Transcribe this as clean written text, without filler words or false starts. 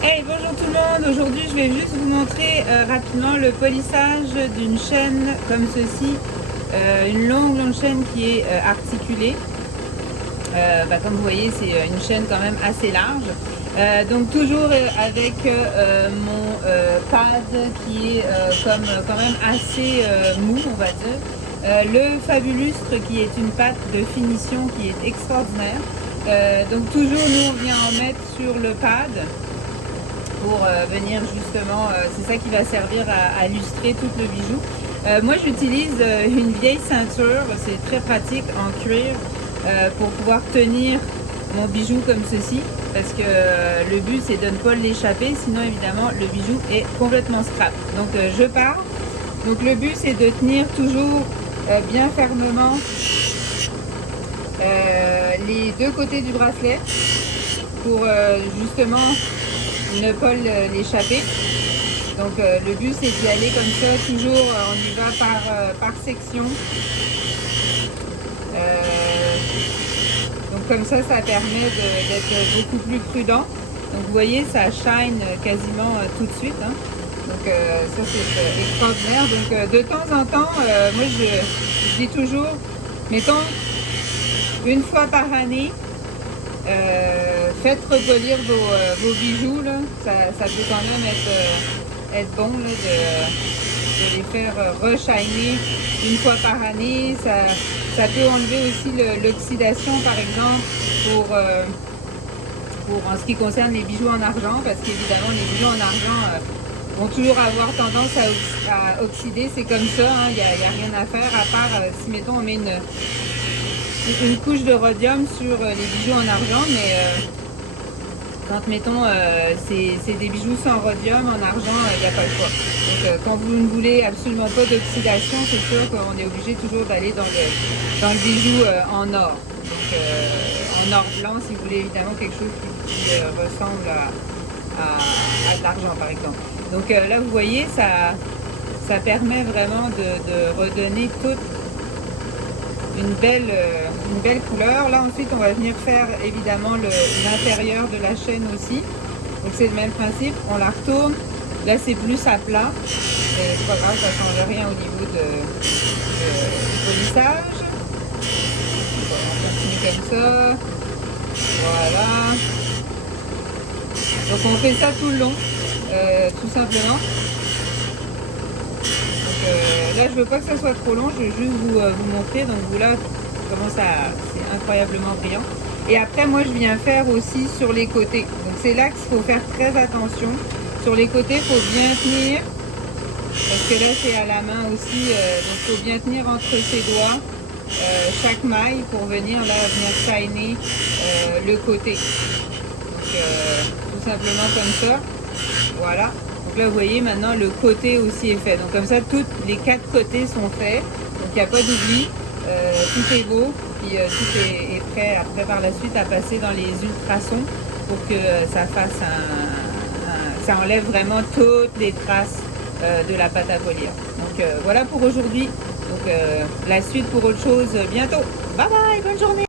Hey, bonjour tout le monde. Aujourd'hui, je vais juste vous montrer rapidement le polissage d'une chaîne comme ceci. Une longue chaîne qui est articulée. Comme vous voyez, c'est une chaîne quand même assez large. Donc toujours avec mon pad qui est quand même assez mou, on va dire. Le Fabulustre qui est une pâte de finition qui est extraordinaire. Donc toujours nous on vient en mettre sur le pad pour venir justement, c'est ça qui va servir à lustrer tout le bijou. Moi j'utilise une vieille ceinture, c'est très pratique en cuir pour pouvoir tenir mon bijou comme ceci, parce que le but c'est de ne pas l'échapper, sinon évidemment le bijou est complètement scrap. Donc je pars, donc le but c'est de tenir toujours bien fermement les deux côtés du bracelet pour justement ne pas l'échapper. Donc le but c'est d'y aller comme ça, toujours on y va par section. Donc comme ça permet d'être beaucoup plus prudent. Donc vous voyez, ça shine quasiment tout de suite, hein. Donc ça c'est extraordinaire. Donc de temps en temps, moi je dis toujours, mettons une fois par année, faites repolir vos bijoux, là. Ça peut quand même être bon là, de les faire reshiner une fois par année. Ça peut enlever aussi l'oxydation par exemple pour en ce qui concerne les bijoux en argent, parce qu'évidemment les bijoux en argent vont toujours avoir tendance à oxyder, c'est comme ça, hein. Y a rien à faire à part si mettons on met une couche de rhodium sur les bijoux en argent, mais quand mettons c'est des bijoux sans rhodium en argent, il n'y a pas le choix. Donc quand vous ne voulez absolument pas d'oxydation, c'est sûr qu'on est obligé toujours d'aller dans le bijou en or. Donc en or blanc si vous voulez évidemment quelque chose qui ressemble à de l'argent par exemple. Donc là vous voyez, ça permet vraiment de redonner toute une belle couleur. Là ensuite on va venir faire évidemment l'intérieur de la chaîne aussi. Donc c'est le même principe, on la retourne. Là c'est plus à plat, mais c'est pas grave, ça change rien au niveau du polissage. On continue comme ça. Voilà. Donc on fait ça tout le long, tout simplement. Là je veux pas que ça soit trop long, je veux juste vous montrer. Donc vous là comment ça, c'est incroyablement brillant. Et après moi je viens faire aussi sur les côtés. Donc c'est là qu'il faut faire très attention. Sur les côtés il faut bien tenir, parce que là c'est à la main aussi, donc il faut bien tenir entre ses doigts chaque maille pour venir shiner le côté. Donc tout simplement comme ça. Voilà. Donc là vous voyez maintenant le côté aussi est fait. Donc comme ça tous les quatre côtés sont faits. Donc il n'y a pas d'oubli. Tout est beau. Puis tout est prêt après par la suite à passer dans les ultrasons pour que ça fasse ça enlève vraiment toutes les traces de la pâte à polir. Donc voilà pour aujourd'hui. Donc la suite pour autre chose bientôt. Bye bye, bonne journée.